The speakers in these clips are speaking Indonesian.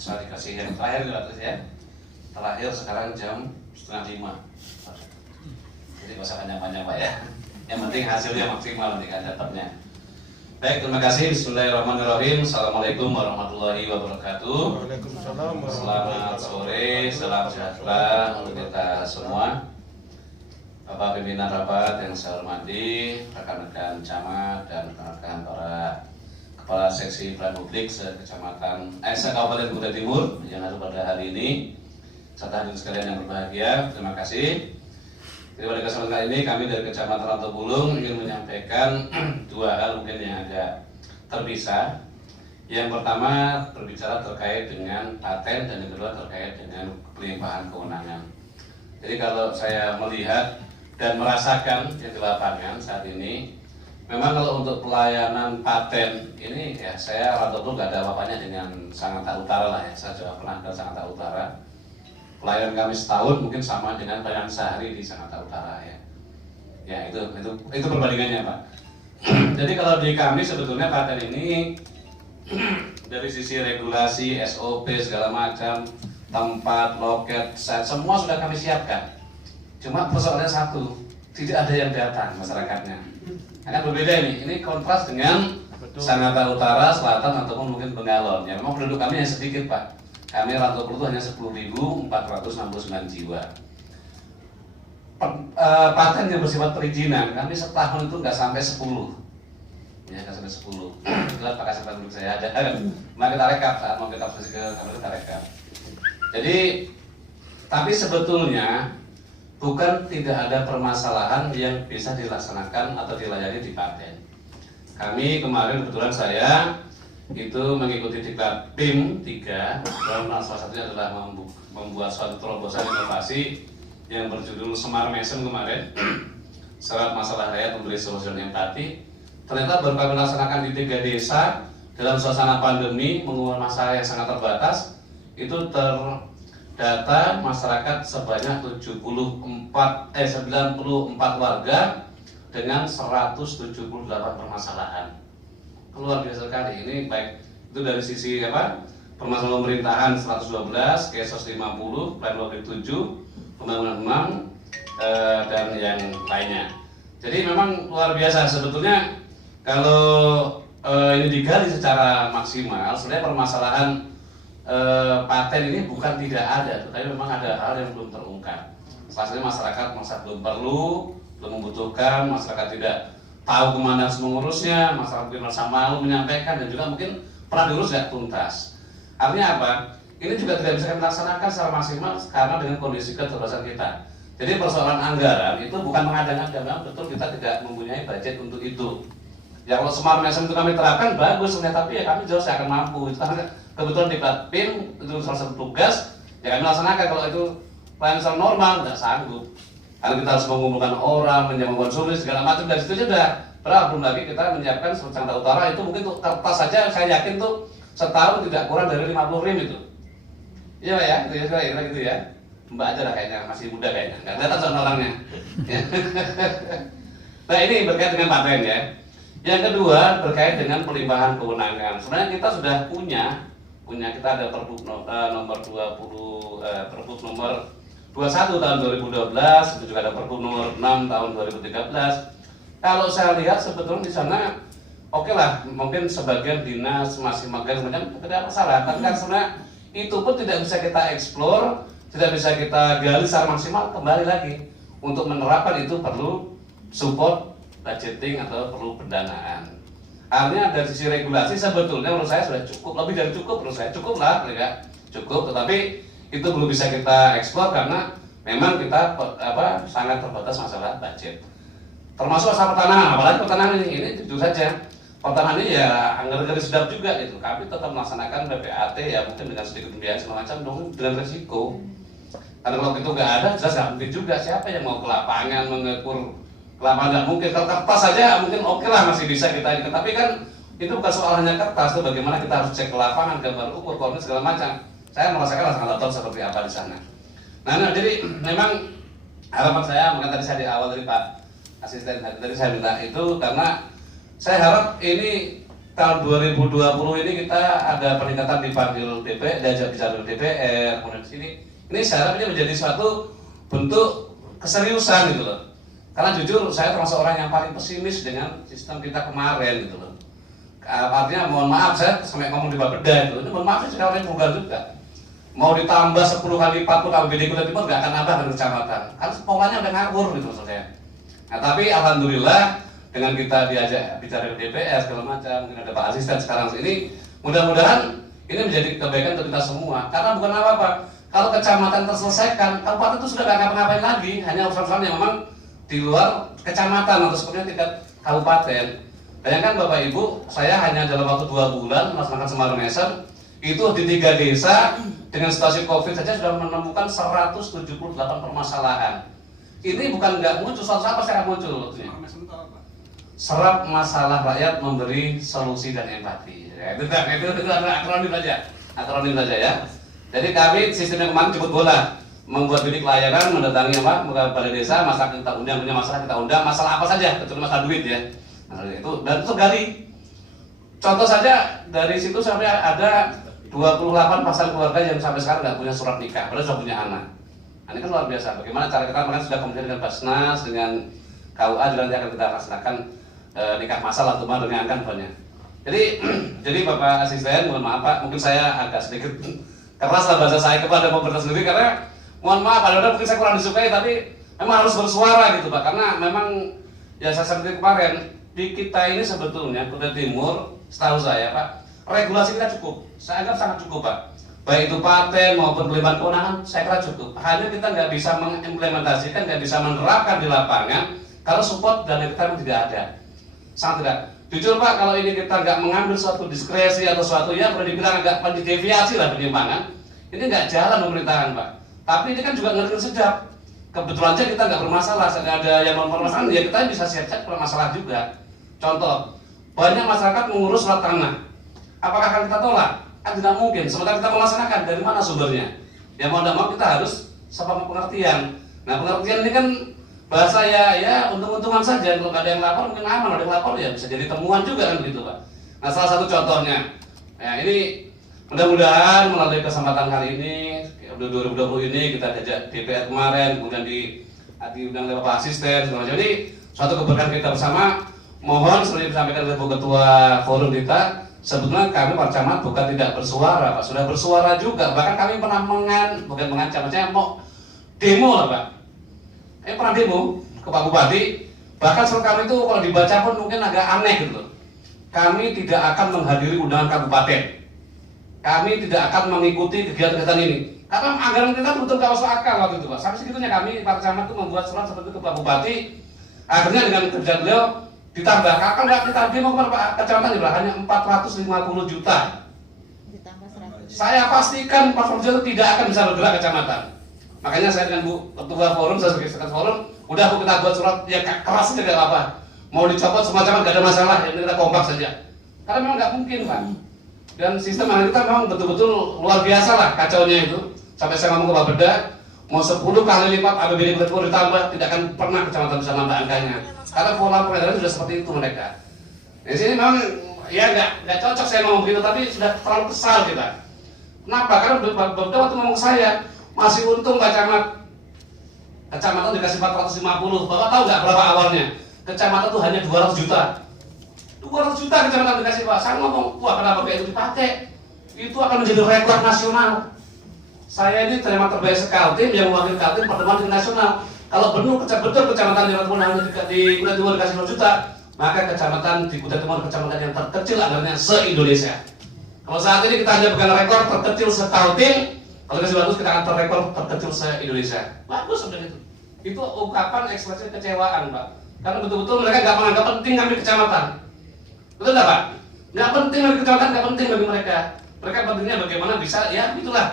saya dikasih yang terakhir ya. Terakhir sekarang jam 4:30. Jadi gak usah panjang-panjang Pak ya. Yang penting hasilnya maksimal nanti kan dapatnya. Baik, terima kasih. Bismillahirrahmanirrahim. Assalamualaikum warahmatullahi wabarakatuh. Waalaikumsalam. Selamat sore, salam sejahtera untuk kita semua. Bapak pimpinan rapat yang saya hormati, rekan-rekan camat dan rekan-rekan para kepala seksi pelayanan publik se-Kabupaten Kutai Timur yang ada pada hari ini, serta hadirin sekalian yang berbahagia. Terima kasih. Jadi pada kesempatan kali ini kami dari Kecamatan Rantau Bulung ingin menyampaikan dua hal mungkin yang agak terpisah. Yang pertama berbicara terkait dengan paten dan yang kedua terkait dengan pelimpahan kewenangan. Jadi kalau saya melihat dan merasakan yang di lapangan saat ini, memang kalau untuk pelayanan paten ini ya saya Rantau Bulung nggak ada apa-apanya dengan Sangatta Utara lah ya. Saya juga pernah ke Sangatta Utara. Pelayanan kami setahun mungkin sama dengan pelayanan sehari di Sangatta Utara ya. Ya itu perbandingannya Pak. Jadi kalau di kami sebetulnya paten ini dari sisi regulasi, SOP segala macam, tempat, loket, set, semua sudah kami siapkan. Cuma persoalannya satu, tidak ada yang datang masyarakatnya. Karena berbeda ini kontras dengan Sangatta Utara, Selatan ataupun mungkin Bengalon. Ya memang penduduk kami yang sedikit Pak. Kami Rantau Bulung hanya 10.469 jiwa. Paten yang bersifat perizinan, kami setahun itu nggak sampai 10. Ya, nggak sampai 10. Itulah Pak Kasih penduduk saya ada. Mari kita rekap saat mau kita posisi ke kamera kita rekap. Jadi, tapi sebetulnya bukan tidak ada permasalahan yang bisa dilaksanakan atau dilayani di paten. Kami kemarin kebetulan saya itu mengikuti diklat PIM 3, dalam salah satunya adalah membuat suatu terobosan inovasi yang berjudul Semar Mesem kemarin, Serat Masalah Rakyat Memberi Solusi Empati. Ternyata baru kami laksanakan di 3 desa dalam suasana pandemi, menggunakan masa yang sangat terbatas, itu terdata masyarakat sebanyak 94 warga dengan 178 permasalahan. Luar biasa sekali ini, baik itu dari sisi permasalahan pemerintahan 112, Kesos 50, Plan Wakil 7, pembangunan 6 dan yang lainnya. Jadi memang luar biasa sebetulnya kalau ini digali secara maksimal. Sebenarnya permasalahan paten ini bukan tidak ada, tetapi memang ada hal yang belum terungkap. Salah satunya masyarakat belum perlu, belum membutuhkan, masyarakat tidak tahu kemana harus mengurusnya, masyarakat mungkin merasa malu menyampaikan dan juga mungkin pernah diurus tidak tuntas. Artinya apa? Ini juga tidak bisa kita laksanakan secara maksimal karena dengan kondisi keterbatasan kita. Jadi persoalan anggaran itu bukan mengada-ngada, memang betul kita tidak mempunyai budget untuk itu. Ya kalau Semar Mesem itu kami terapkan bagus, tapi ya kami jelas akan mampu. Karena kebetulan di PIM itu salah satu tugas, ya kami laksanakan. Kalau itu pelayanan normal tidak sanggup. Karena kita harus mengumpulkan orang, menyiapkan solusi segala macam, dari situ sudah berapa. Belum lagi kita menyiapkan Sangatta Utara itu mungkin untuk kertas saja saya yakin tuh setahun tidak kurang dari 50 rim itu. Iya Pak ya, kira-kira gitu ya. Mbak aja lah kayaknya, masih muda kayaknya, nggak kelihatan soal orangnya. Nah ini berkait dengan paten ya. Yang kedua berkait dengan pelimpahan kewenangan. Sebenarnya kita sudah punya kita ada Pergub nomor 21 tahun 2012, itu juga ada Pergub nomor 6 tahun 2013. Kalau saya lihat sebetulnya di sana oke lah, mungkin sebagian dinas masih magang macam tidak ada masalah. Tapi kan sebenarnya itu pun tidak bisa kita eksplor, tidak bisa kita gali secara maksimal. Kembali lagi untuk menerapkan itu perlu support budgeting atau perlu pendanaan. Artinya dari sisi regulasi sebetulnya menurut saya sudah cukup, lebih dari cukup menurut saya, cukup lah, ya cukup. Tetapi itu belum bisa kita eksplor karena memang kita sangat terbatas masalah budget. Termasuk masalah pertanahan, apalagi pertanahan ini jujur saja. Pertanahan ini ya anggaran sedap juga gitu. Kami tetap melaksanakan BPAT ya mungkin dengan sedikit pembiayaan segala macam dong dengan resiko. Karena kalau itu nggak ada, jelas nggak mungkin juga. Siapa yang mau ke lapangan mengukur ke lapangan? Nggak mungkin. Kalau kertas saja mungkin oke lah masih bisa kita. Tapi kan itu bukan soal hanya kertas, itu bagaimana kita harus cek ke lapangan, gambar ukur, koordinat segala macam. Saya merasakan sangat tahu seperti apa di sana. Nah, jadi memang harapan saya, mungkin tadi saya di awal dari Pak Asisten tadi saya minta itu karena saya harap ini tahun 2020 ini kita ada peningkatan dipanggil diajak bicara DPR, kemudian di sini. Ini saya harap ini menjadi suatu bentuk keseriusan gitu loh. Karena jujur saya termasuk orang yang paling pesimis dengan sistem kita kemarin gitu loh. Artinya mohon maaf, saya sampai ngomong di Bapeda itu, mohon maaf saya sudah orang yang vulgar juga. Mau ditambah 10 kali 40 APBD Kutai Timur nggak akan nambah dari kecamatan. Kan polanya udah ngawur gitu maksudnya. Nah tapi alhamdulillah dengan kita diajak bicara di DPR segala macam, mungkin ada Pak Asisten sekarang ini, mudah-mudahan ini menjadi kebaikan untuk kita semua. Karena bukan apa-apa, kalau kecamatan terselesaikan, kabupaten itu sudah nggak ngapa-ngapain lagi, hanya urusan-urusan yang memang di luar kecamatan atau sepertinya tingkat kabupaten. Bayangkan Bapak Ibu, saya hanya dalam waktu 2 bulan melaksanakan Semarang Nation, itu di 3 desa dengan situasi COVID saja sudah menemukan 178 permasalahan. Ini bukan nggak muncul, suatu saat pasti akan muncul. Serap masalah rakyat memberi solusi dan empati. Ya, itu akronim saja ya. Jadi kami sistemnya kemarin jemput bola, membuat bidik layanan, mendatangi balai desa, masalah kita undang, punya masalah kita undang, masalah apa saja, kecuali masalah duit ya. Nah, itu dan itu gali. Contoh saja dari situ sampai ada 28 pasangan keluarga yang sampai sekarang nggak punya surat nikah, padahal sudah punya anak. Nah, ini kan luar biasa. Bagaimana cara kita sudah komunikasi dengan Basnas, dengan KUA, nanti akan kita laksanakan nikah masal atau meringankan banyak. Jadi Bapak Asisten, mohon maaf Pak, mungkin saya agak sedikit keras lah bahasa saya kepada pemerintah sendiri karena mohon maaf, padahal mungkin saya kurang disukai, tapi memang harus bersuara gitu Pak, karena memang ya saya seperti kemarin di kita ini sebetulnya Kutai Timur, setahu saya Pak, regulasi kita cukup, saya anggap sangat cukup Pak. Baik itu paten maupun pelimpahan kewenangan, saya kira cukup. Hanya kita nggak bisa mengimplementasikan, nggak bisa menerapkan di lapangan kalau support dan kita tidak ada. Sangat tidak. Jujur Pak, kalau ini kita nggak mengambil suatu diskresi atau suatu ya boleh dibilang agak deviasi lah penyimpangan, ini nggak jalan pemerintahan Pak. Tapi ini kan juga ngeri sedap. Kebetulan aja kita nggak bermasalah, nggak ada yang mempermasalahkan, ya kita bisa siap-siap bermasalah juga. Contoh, banyak masyarakat mengurus surat tanah. Apakah akan kita tolak? Kan tidak mungkin. Sementara kita melaksanakan, dari mana sumbernya? Ya mau tidak mau kita harus sama pengertian. Nah pengertian ini kan bahasa ya untung-untungan saja. Kalau ada yang lapor mungkin aman, ada yang lapor ya bisa jadi temuan juga kan begitu Pak. Nah salah satu contohnya, ya ini mudah-mudahan melalui kesempatan kali ini 2020 ini kita ajak DPR kemarin, kemudian diundang oleh Bapak Asisten segala macam. Ini suatu keberkahan kita bersama. Mohon seperti disampaikan oleh Bu Ketua Forum kita, sebetulnya kami para camat bukan tidak bersuara Pak, sudah bersuara juga. Bahkan kami pernah bukan mengancam, saya mau demo lah Pak. Pernah demo ke Pak Bupati, bahkan surat kami itu kalau dibaca pun mungkin agak aneh gitu. Kami tidak akan menghadiri undangan kabupaten, kami tidak akan mengikuti kegiatan-kegiatan ini karena anggaran kita betul gak masuk akal waktu itu Pak. Sampai segitunya kami para camat itu membuat surat seperti itu ke Pak Bupati. Akhirnya dengan kerja beliau ditambah, kapan nggak kita demo kepada Pak Kecamatan juga hanya 450 juta. Ditambah 100 juta. Saya pastikan Pak Forjo tidak akan bisa bergerak kecamatan. Makanya saya dengan Bu Ketua Forum, saya sebagai Sekretaris Forum, udah Bu kita buat surat yang keras saja nggak apa. Mau dicopot semua camat nggak ada masalah, ini kita kompak saja. Karena memang nggak mungkin Pak. Dan sistem kita memang betul-betul luar biasa lah kacaunya itu. Sampai saya ngomong ke Pak Beda, mau 10 kali lipat APBD Kutai Timur ditambah, tidak akan pernah kecamatan bisa nambah angkanya. Karena pola pengadilan sudah seperti itu mereka. Di sini memang ya nggak cocok saya ngomong begitu, tapi sudah terlalu kesal kita. Kenapa? Karena beberapa waktu ngomong saya masih untung Pak Camat. Kecamatan dikasih 450. Bapak tahu nggak berapa awalnya? Kecamatan itu hanya 200 juta. 200 juta kecamatan dikasih Pak. Saya ngomong, wah kenapa kayak itu dipakai? Itu akan menjadi rekor nasional. Saya ini terima terbaik Kaltim yang mewakili Kaltim pertemuan nasional. Kalau betul kecamatan di Kutai Timur dikasih 2 juta, maka kecamatan di Kutai Timur kecamatan yang terkecil anggarannya se-Indonesia. Kalau saat ini kita hanya pegang rekor terkecil se-Kaltim, kalau kasih bagus kita akan terrekor terkecil se-Indonesia. Bagus sebenarnya itu. Itu ungkapan ekspresi kecewaan Pak. Karena betul-betul mereka nggak menganggap penting ngambil kecamatan. Betul nggak Pak? Nggak penting ngambil kecamatan, nggak penting bagi mereka. Mereka pentingnya bagaimana bisa, ya itulah.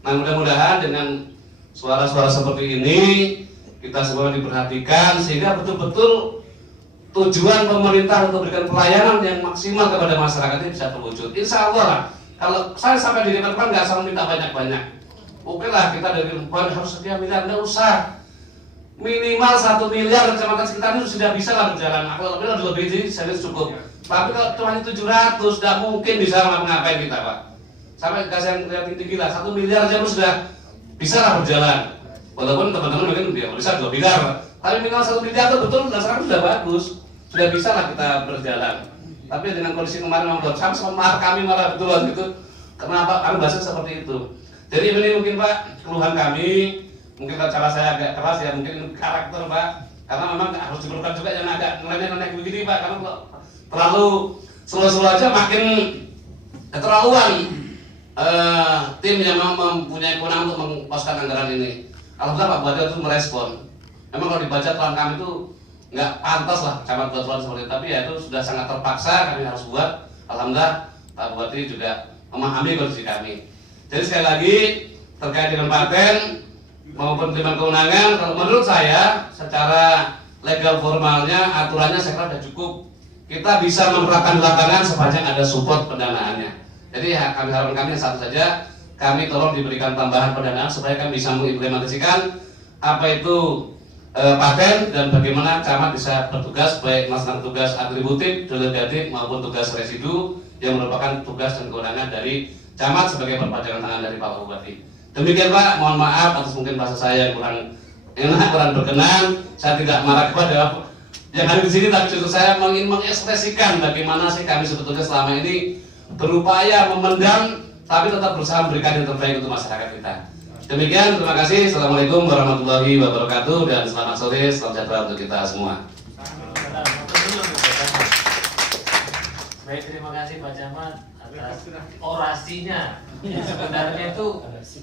Nah mudah-mudahan dengan suara-suara seperti ini kita semua diperhatikan sehingga betul-betul tujuan pemerintah untuk memberikan pelayanan yang maksimal kepada masyarakat ini bisa terwujud. Insya Allah lah, kalau saya sampai di depan nggak sama minta banyak-banyak. Oke lah kita dari depan harus sekian miliar, nggak usah. Minimal 1 miliar kecamatan sekitar itu sudah bisa lah berjalan. Kalau lebih jadi saya cukup. Tapi kalau cuma 700, tidak mungkin bisa ngapain kita Pak. Sampai kasih yang tinggi lah, 1 miliar aja pun sudah bisa lah berjalan. Walaupun teman-teman mungkin bisa 2 miliar, tapi minimal 1 miliar itu betul sekarang sudah bagus, sudah bisa lah kita berjalan. Tapi dengan kondisi kemarin memang sama kami marah betul gitu. Kenapa kami bahas seperti itu? Jadi ini mungkin Pak keluhan kami, mungkin cara saya agak keras ya, mungkin karakter Pak, karena memang harus diperlukan juga yang agak nenek-nenek begini Pak, karena kalau terlalu slow-slow aja makin keterlaluan. Tim yang mempunyai kewenangan untuk memposkan anggaran ini. Alhamdulillah Pak Bupati itu merespon. Memang kalau dibaca pelan kami itu nggak pantas lah camat buat seperti itu, tapi ya itu sudah sangat terpaksa kami harus buat. Alhamdulillah Pak Bupati juga memahami kondisi kami. Jadi sekali lagi terkait dengan paten maupun penerimaan kewenangan, kalau menurut saya secara legal formalnya aturannya saya kira sudah cukup. Kita bisa menerapkan di lapangan sepanjang ada support pendanaannya. Jadi kami harapan kami yang satu saja, kami tolong diberikan tambahan pendanaan supaya kami bisa mengimplementasikan apa itu paten dan bagaimana camat bisa bertugas baik melaksanakan tugas atributif, delegatif maupun tugas residu yang merupakan tugas dan kewenangan dari camat sebagai perpanjangan tangan dari Pak Bupati. Demikian Pak, mohon maaf atas mungkin bahasa saya yang kurang enak, kurang berkenan. Saya tidak marah kepada yang ada di sini, tapi justru saya ingin mengekspresikan bagaimana sih kami sebetulnya selama ini berupaya memendam, tapi tetap berusaha memberikan yang terbaik untuk masyarakat kita. Demikian, terima kasih. Assalamualaikum warahmatullahi wabarakatuh dan selamat sore, salam sejahtera untuk kita semua. Baik, terima kasih Pak Camat atas orasinya. Sebenarnya itu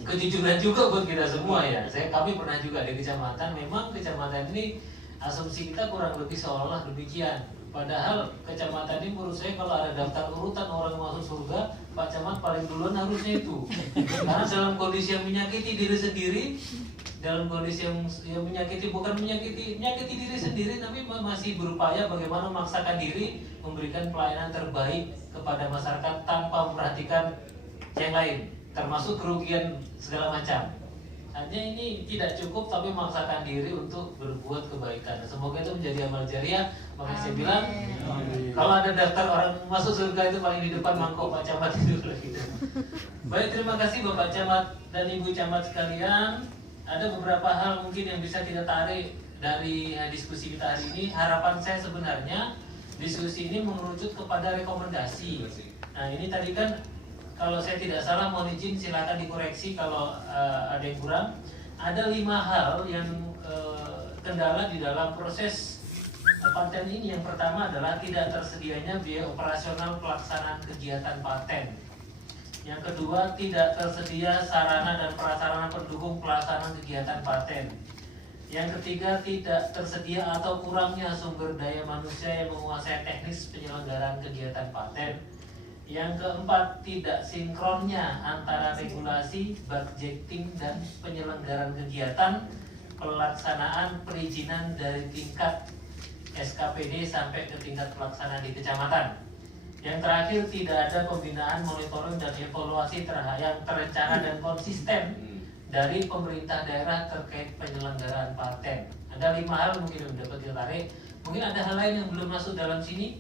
kejujuran juga buat kita semua ya. Kami pernah juga di kecamatan, memang kecamatan ini asumsi kita kurang lebih seolah demikian. Padahal kecamatan ini menurut saya kalau ada daftar urutan orang masuk surga, Pak Camat paling duluan harusnya itu. Karena dalam kondisi yang menyakiti diri sendiri, dalam kondisi yang menyakiti, bukan menyakiti diri sendiri, tapi masih berupaya bagaimana memaksakan diri memberikan pelayanan terbaik kepada masyarakat tanpa memperhatikan yang lain, termasuk kerugian segala macam. Hanya ini tidak cukup, tapi memaksakan diri untuk berbuat kebaikan. Semoga itu menjadi amal jariah. Makanya saya bilang, kalau ada daftar orang masuk surga itu paling di depan mangkok Pak Camat itu. Baik, terima kasih Bapak Camat dan Ibu Camat sekalian. Ada beberapa hal mungkin yang bisa kita tarik dari diskusi kita hari ini. Harapan saya sebenarnya diskusi ini mengerucut kepada rekomendasi. Nah ini tadi kan, kalau saya tidak salah, mohon izin silakan dikoreksi kalau ada yang kurang. Ada 5 hal yang kendala di dalam proses paten ini. Yang pertama adalah tidak tersedianya biaya operasional pelaksanaan kegiatan paten. Yang kedua, tidak tersedia sarana dan prasarana pendukung pelaksanaan kegiatan paten. Yang ketiga, tidak tersedia atau kurangnya sumber daya manusia yang menguasai teknis penyelenggaraan kegiatan paten. Yang keempat, tidak sinkronnya antara regulasi, budgeting, dan penyelenggaraan kegiatan pelaksanaan perizinan dari tingkat SKPD sampai ke tingkat pelaksanaan di kecamatan. Yang terakhir, tidak ada pembinaan, monitoring, dan evaluasi yang terencana dan konsisten dari pemerintah daerah terkait penyelenggaraan paten. Ada 5 hal mungkin yang dapat ditarik. Mungkin ada hal lain yang belum masuk dalam sini.